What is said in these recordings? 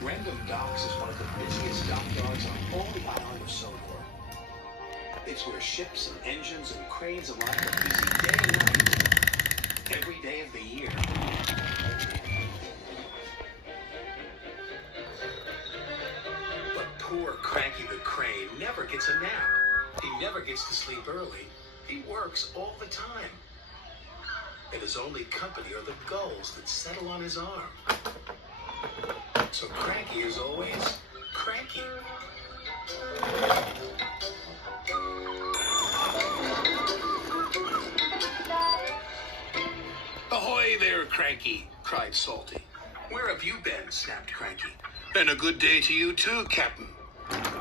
Random Docks is one of the busiest dockyards on all the island of Sodor. It's where ships and engines and cranes alike are busy day and night, every day of the year. But poor Cranky the Crane never gets a nap. He never gets to sleep early. He works all the time. And his only company are the gulls that settle on his arm. So Cranky is always cranky. Ahoy there, Cranky, cried Salty. Where have you been? Snapped Cranky. And a good day to you too, Captain.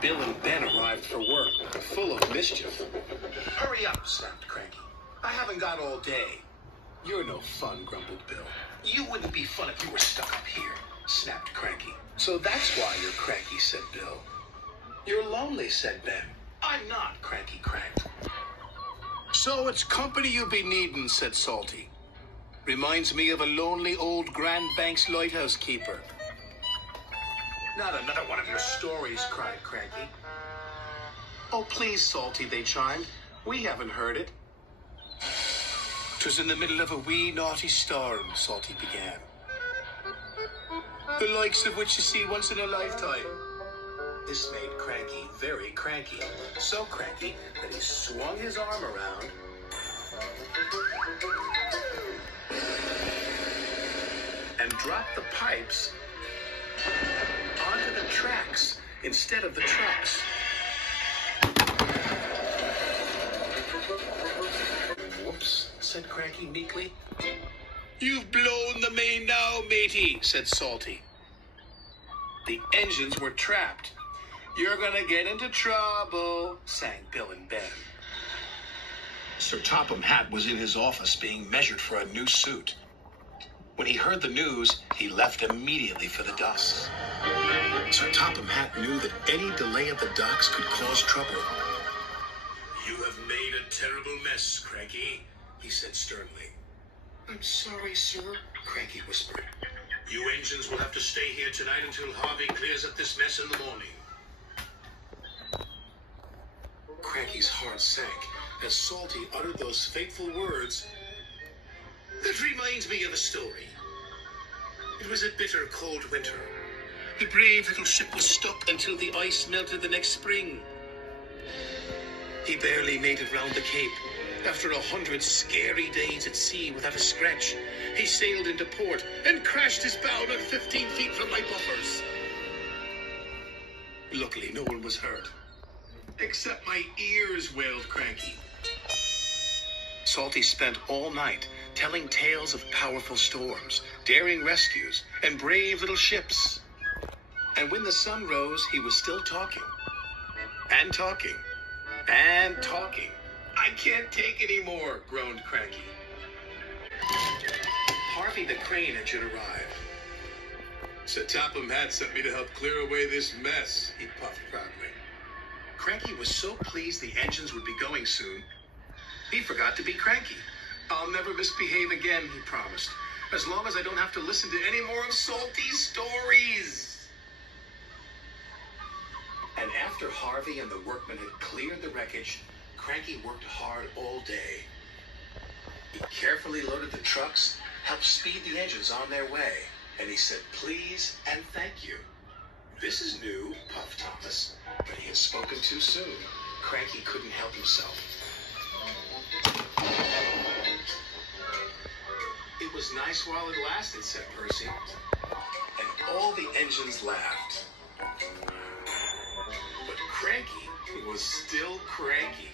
Bill and Ben arrived for work, full of mischief. Hurry up, snapped Cranky. I haven't got all day. You're no fun, grumbled Bill. You wouldn't be fun if you were stuck up here, snapped Cranky. So that's why you're cranky, said Bill. You're lonely, said Ben. I'm not, Cranky cranked. So it's company you be needin', said Salty. Reminds me of a lonely old Grand Banks lighthouse keeper. Not another one of your stories, cried Cranky. Oh, please, Salty, they chimed. We haven't heard it. 'Twas in the middle of a wee naughty storm, Salty began. The likes of which you see once in a lifetime. This made Cranky very cranky. So cranky that he swung his arm around and dropped the pipes onto the tracks instead of the trucks. Whoops, said Cranky meekly. You've blown the main now, matey, said Salty. The engines were trapped. You're gonna get into trouble, sang Bill and Ben. Sir Topham Hatt was in his office being measured for a new suit. When he heard the news, he left immediately for the docks. Sir Topham Hatt knew that any delay at the docks could cause trouble. You have made a terrible mess, Cranky, he said sternly. I'm sorry, sir, Cranky whispered. You engines will have to stay here tonight until Harvey clears up this mess in the morning. Cranky's heart sank as Salty uttered those fateful words. That reminds me of a story. It was a bitter, cold winter. The brave little ship was stuck until the ice melted the next spring. He barely made it round the Cape. After 100 scary days at sea without a scratch, he sailed into port and crashed his bow not 15 feet from my buffers. Luckily, no one was hurt. Except my ears, wailed Cranky. Salty spent all night telling tales of powerful storms, daring rescues, and brave little ships. And when the sun rose, he was still talking. And talking. And talking. I can't take any more, groaned Cranky. Harvey the Crane engine arrived. Sir Topham Hatt sent me to help clear away this mess, he puffed proudly. Cranky was so pleased the engines would be going soon, he forgot to be cranky. I'll never misbehave again, he promised, as long as I don't have to listen to any more of Salty's stories. And after Harvey and the workmen had cleared the wreckage, Cranky worked hard all day. He carefully loaded the trucks, helped speed the engines on their way, and he said please and thank you. This is new, puffed Thomas, but he had spoken too soon. Cranky couldn't help himself. It was nice while it lasted, said Percy, and all the engines laughed. But Cranky was still cranky.